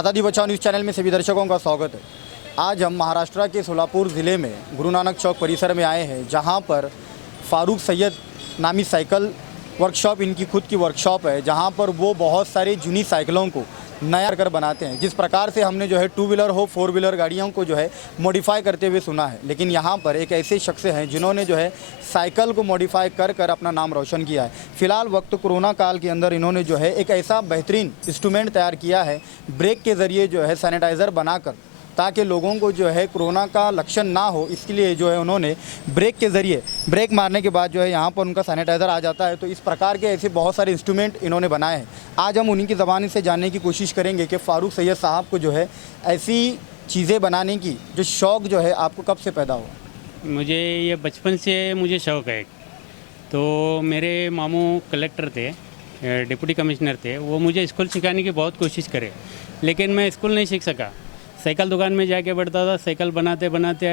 आज़ादी बचाओ news channel में सभी दर्शकों का स्वागत है। आज हम महाराष्ट्र के सोलापुर ज़िले में गुरु नानक चौक परिसर में आए हैं, जहां पर फारूक सैयद नामी साइकिल वर्कशॉप, इनकी खुद की वर्कशॉप है, जहां पर वो बहुत सारी जूनी साइकिलों को नया कर बनाते हैं। जिस प्रकार से हमने जो है टू व्हीलर हो, फोर व्हीलर गाड़ियों को जो है मॉडिफाई करते हुए सुना है, लेकिन यहाँ पर एक ऐसे शख्स हैं जिन्होंने जो है साइकिल को मॉडिफाई कर कर अपना नाम रोशन किया है। फिलहाल वक्त कोरोना काल के अंदर इन्होंने जो है एक ऐसा बेहतरीन इंस्ट्रूमेंट तैयार किया है, ब्रेक के ज़रिए जो है सैनिटाइज़र बनाकर, ताकि लोगों को जो है कोरोना का लक्षण ना हो, इसके लिए जो है उन्होंने ब्रेक के ज़रिए ब्रेक मारने के बाद जो है यहाँ पर उनका सैनिटाइज़र आ जाता है। तो इस प्रकार के ऐसे बहुत सारे इंस्ट्रूमेंट इन्होंने बनाए हैं। आज हम उन्हीं की ज़बान से जानने की कोशिश करेंगे कि फारूक सैयद साहब को जो है ऐसी चीज़ें बनाने की जो शौक़ जो है आपको कब से पैदा हुआ? मुझे ये बचपन से मुझे शौक़ है। तो मेरे मामू कलेक्टर थे, डिप्टी कमिश्नर थे, वो मुझे स्कूल सिखाने की बहुत कोशिश करे, लेकिन मैं स्कूल नहीं सीख सका। साइकिल दुकान में जाके बैठता था, साइकिल बनाते बनाते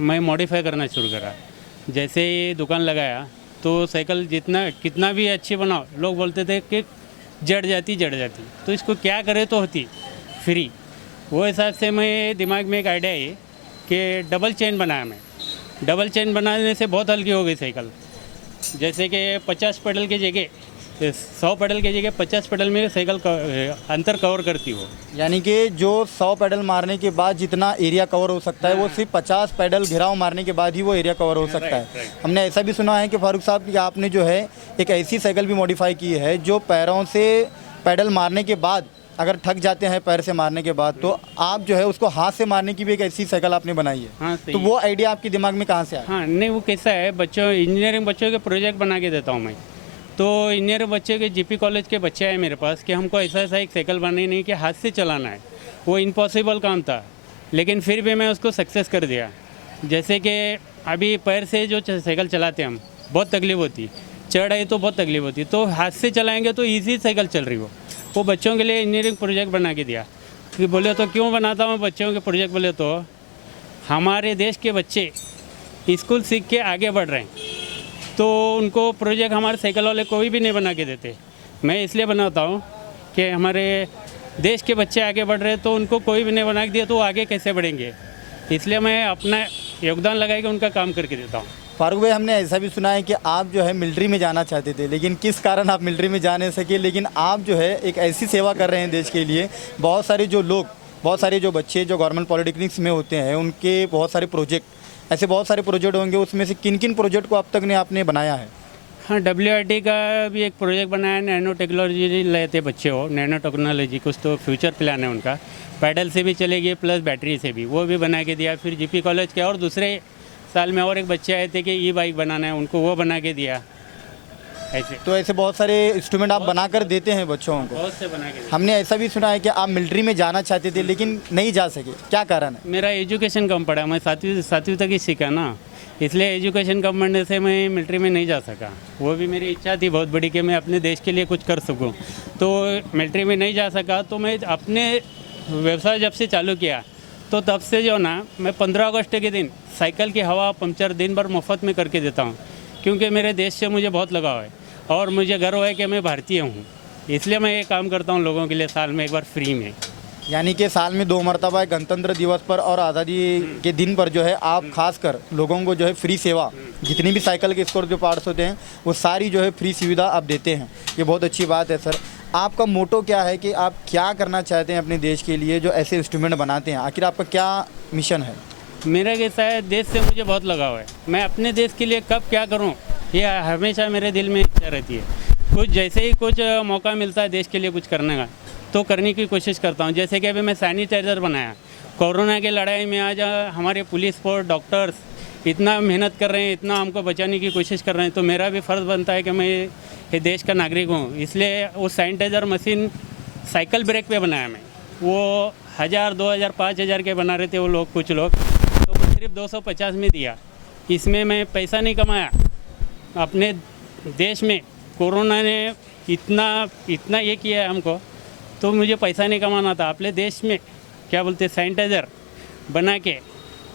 मैं मॉडिफाई करना शुरू करा। जैसे ही दुकान लगाया तो साइकिल कितना भी अच्छी बनाओ, लोग बोलते थे कि जड़ जाती। तो इसको क्या करे तो होती फ्री। वो हिसाब से मैं दिमाग में एक आइडिया है कि डबल चेन बनाया। मैं डबल चेन बनाने से बहुत हल्की हो गई साइकिल। जैसे कि 50 पेडल की जगह 100 पेडल की जगह 50 पेडल में साइकिल अंतर कवर करती हो। यानी कि जो 100 पेडल मारने के बाद जितना एरिया कवर हो सकता है, वो सिर्फ 50 पेडल घिराव मारने के बाद ही वो एरिया कवर हो सकता है। हमने ऐसा भी सुना है कि फारूक साहब कि आपने जो है एक ऐसी साइकिल भी मॉडिफाई की है जो पैरों से पेडल मारने के बाद अगर थक जाते हैं पैर से मारने के बाद, तो आप जो है उसको हाथ से मारने की भी एक ऐसी साइकिल आपने बनाई है। हाँ, तो वो आइडिया आपके दिमाग में कहाँ से आया? हाँ नहीं, वो कैसा है, इंजीनियरिंग बच्चों के प्रोजेक्ट बना के देता हूँ मैं। तो इंजीनियर बच्चे के जीपी कॉलेज के बच्चे हैं मेरे पास कि हमको ऐसा एक साइकिल बनानी नहीं कि हाथ से चलाना है। वो इम्पॉसिबल काम था, लेकिन फिर भी मैं उसको सक्सेस कर दिया। जैसे कि अभी पैर से जो साइकिल चलाते हैं हम, बहुत तकलीफ होती, चढ़ आई तो बहुत तकलीफ होती, तो हाथ से चलाएंगे तो ईजी साइकिल चल रही वो बच्चों के लिए इंजीनियरिंग प्रोजेक्ट बना के दिया। कि बोले तो क्यों बनाता हूँ बच्चों के प्रोजेक्ट? बोले तो हमारे देश के बच्चे स्कूल सीख के आगे बढ़ रहे हैं, तो उनको प्रोजेक्ट हमारे साइकिल वाले कोई भी नहीं बना के देते। मैं इसलिए बनाता हूँ कि हमारे देश के बच्चे आगे बढ़ रहे हैं, तो उनको कोई भी नहीं बना के दिया तो वो आगे कैसे बढ़ेंगे, इसलिए मैं अपना योगदान लगा के उनका काम करके देता हूँ। फारूक भाई, हमने ऐसा भी सुना है कि आप जो है मिलिट्री में जाना चाहते थे, लेकिन किस कारण आप मिलिट्री में जा नहीं सके, लेकिन आप जो है एक ऐसी सेवा कर रहे हैं देश के लिए। बहुत सारे जो बच्चे जो गवर्नमेंट पॉलिटेक्निक्स में होते हैं, उनके बहुत सारे प्रोजेक्ट, ऐसे बहुत सारे प्रोजेक्ट होंगे, उसमें से किन किन प्रोजेक्ट को अब तक ने आपने बनाया है? हाँ, WRT का भी एक प्रोजेक्ट बनाया, नैनो टेक्नोलॉजी लेते बच्चे हो, नैनो टेक्नोलॉजी कुछ तो फ्यूचर प्लान है उनका। पैडल से भी चलेगी प्लस बैटरी से भी, वो भी बना के दिया। फिर जीपी कॉलेज के और दूसरे साल में और एक बच्चे आए थे कि ई-बाइक बनाना है, उनको वो बना के दिया। ऐसे तो ऐसे बहुत सारे इंस्ट्रूमेंट आप बना कर देते हैं बच्चों को। बहुत से बना के। हमने ऐसा भी सुना है कि आप मिलिट्री में जाना चाहते थे लेकिन नहीं जा सके, क्या कारण है? मेरा एजुकेशन कम पड़ा, मैं सातवीं तक ही सीखा ना, इसलिए एजुकेशन कम पढ़ने से मैं मिलिट्री में नहीं जा सका। वो भी मेरी इच्छा थी बहुत बड़ी कि मैं अपने देश के लिए कुछ कर सकूं, तो मिलिट्री में नहीं जा सका। तो मैं अपने व्यवसाय जब से चालू किया, तो तब से जो ना मैं 15 अगस्त के दिन साइकिल की हवा पंचर दिन भर मुफ्त में करके देता हूँ, क्योंकि मेरे देश से मुझे बहुत लगाव है और मुझे गर्व है कि मैं भारतीय हूँ। इसलिए मैं ये काम करता हूँ लोगों के लिए साल में एक बार फ्री में। यानी कि साल में 2 मरतबा गणतंत्र दिवस पर और आज़ादी के दिन पर जो है आप खासकर लोगों को जो है फ्री सेवा, जितनी भी साइकिल के स्पेयर जो पार्ट्स होते हैं वो सारी जो है फ्री सुविधा आप देते हैं। ये बहुत अच्छी बात है सर। आपका मोटो क्या है कि आप क्या करना चाहते हैं अपने देश के लिए जो ऐसे इंस्ट्रूमेंट बनाते हैं? आखिर आपका क्या मिशन है? मेरा कैसा है, देश से मुझे बहुत लगाव है। मैं अपने देश के लिए कब क्या करूं, ये हमेशा मेरे दिल में इच्छा रहती है। कुछ जैसे ही कुछ मौका मिलता है देश के लिए कुछ करने का, तो करने की कोशिश करता हूं। जैसे कि अभी मैं सैनिटाइज़र बनाया। कोरोना की लड़ाई में आज हमारे पुलिस फोर्स, डॉक्टर्स इतना मेहनत कर रहे हैं, इतना हमको बचाने की कोशिश कर रहे हैं, तो मेरा भी फ़र्ज़ बनता है कि मैं ये देश का नागरिक हूँ। इसलिए वो सैनिटाइज़र मशीन साइकिल ब्रेक पे बनाया मैं। वो 1000, 2000, 5000 के बना रहे थे वो लोग, कुछ लोग, तो वो सिर्फ 250 में दिया। इसमें मैं पैसा नहीं कमाया। अपने देश में कोरोना ने इतना ये किया है हमको, तो मुझे पैसा नहीं कमाना था। अपने देश में क्या बोलते सैनिटाइज़र बना के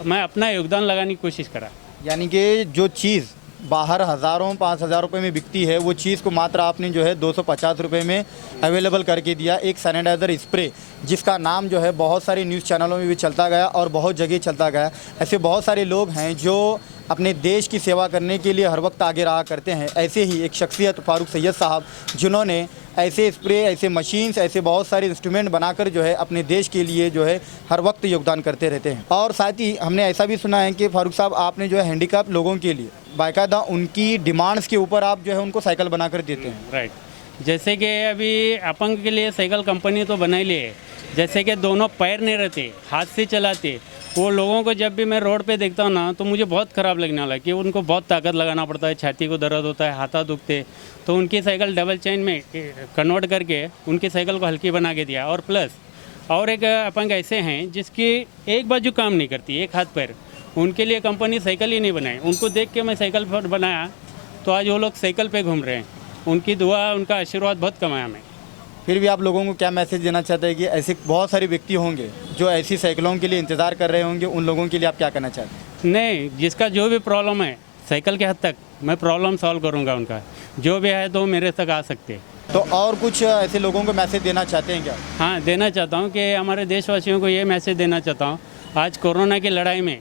मैं अपना योगदान लगाने की कोशिश करा। यानी कि जो चीज़ बाहर हज़ारों 5,000 रुपये में बिकती है, वो चीज़ को मात्र आपने जो है 250 रुपये में अवेलेबल करके दिया। एक सैनिटाइज़र स्प्रे जिसका नाम जो है बहुत सारे न्यूज़ चैनलों में भी चलता गया और बहुत जगह चलता गया। ऐसे बहुत सारे लोग हैं जो अपने देश की सेवा करने के लिए हर वक्त आगे रहा करते हैं। ऐसे ही एक शख्सियत फारूक सैयद साहब, जिन्होंने ऐसे स्प्रे, ऐसे मशीन्स, ऐसे बहुत सारे इंस्ट्रूमेंट बनाकर जो है अपने देश के लिए जो है हर वक्त योगदान करते रहते हैं। और साथ ही हमने ऐसा भी सुना है कि फारूक साहब आपने जो है हैंडीकैप लोगों के लिए बाकायदा उनकी डिमांड्स के ऊपर आप जो है उनको साइकिल बनाकर देते हैं। राइट, जैसे कि अभी अपंग के लिए साइकिल कंपनी तो बना ही ली है। जैसे कि दोनों पैर नहीं रहते, हाथ से चलाते, वो लोगों को जब भी मैं रोड पे देखता हूँ ना तो मुझे बहुत ख़राब लगने वाला कि उनको बहुत ताकत लगाना पड़ता है, छाती को दर्द होता है, हाथा दुखते। तो उनकी साइकिल डबल चेन में कन्वर्ट करके उनकी साइकिल को हल्की बना के दिया। और प्लस और एक अपंग ऐसे हैं जिसकी एक बाजू काम नहीं करती, एक हाथ पैर, उनके लिए कंपनी साइकिल ही नहीं बनाई। उनको देख के मैं साइकिल पर बनाया तो आज वो लोग साइकिल पे घूम रहे हैं। उनकी दुआ, उनका आशीर्वाद बहुत कमाया मैं। फिर भी आप लोगों को क्या मैसेज देना चाहते हैं कि ऐसे बहुत सारे व्यक्ति होंगे जो ऐसी साइकिलों के लिए इंतज़ार कर रहे होंगे, उन लोगों के लिए आप क्या कहना चाहते हैं? नहीं, जिसका जो भी प्रॉब्लम है साइकिल के हद तक मैं प्रॉब्लम सॉल्व करूंगा उनका, जो भी है तो मेरे तक आ सकते हैं। तो और कुछ ऐसे लोगों को मैसेज देना चाहते हैं क्या? हाँ, देना चाहता हूँ कि हमारे देशवासियों को ये मैसेज देना चाहता हूँ, आज कोरोना की लड़ाई में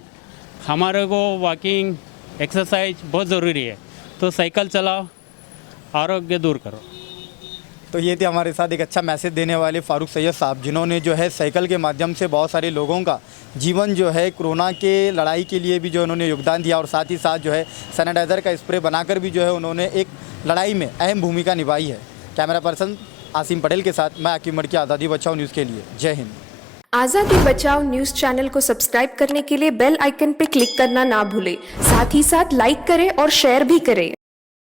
हमारे को वॉकिंग, एक्सरसाइज बहुत ज़रूरी है। तो साइकिल चलाओ, आरोग्य दूर करो। तो ये थे हमारे साथ एक अच्छा मैसेज देने वाले फारूक सैयद साहब, जिन्होंने जो है साइकिल के माध्यम से बहुत सारे लोगों का जीवन जो है कोरोना के लड़ाई के लिए भी जो उन्होंने योगदान दिया, और साथ ही साथ जो है सैनिटाइज़र का स्प्रे बनाकर भी जो है उन्होंने एक लड़ाई में अहम भूमिका निभाई है। कैमरा पर्सन आसिम पटेल के साथ मैं आकिब मटकी, आज़ादी बचाओ न्यूज़ के लिए। जय हिंद। आज़ादी बचाओ न्यूज़ चैनल को सब्सक्राइब करने के लिए बेल आइकन पर क्लिक करना ना भूलें। साथ ही साथ लाइक करें और शेयर भी करें।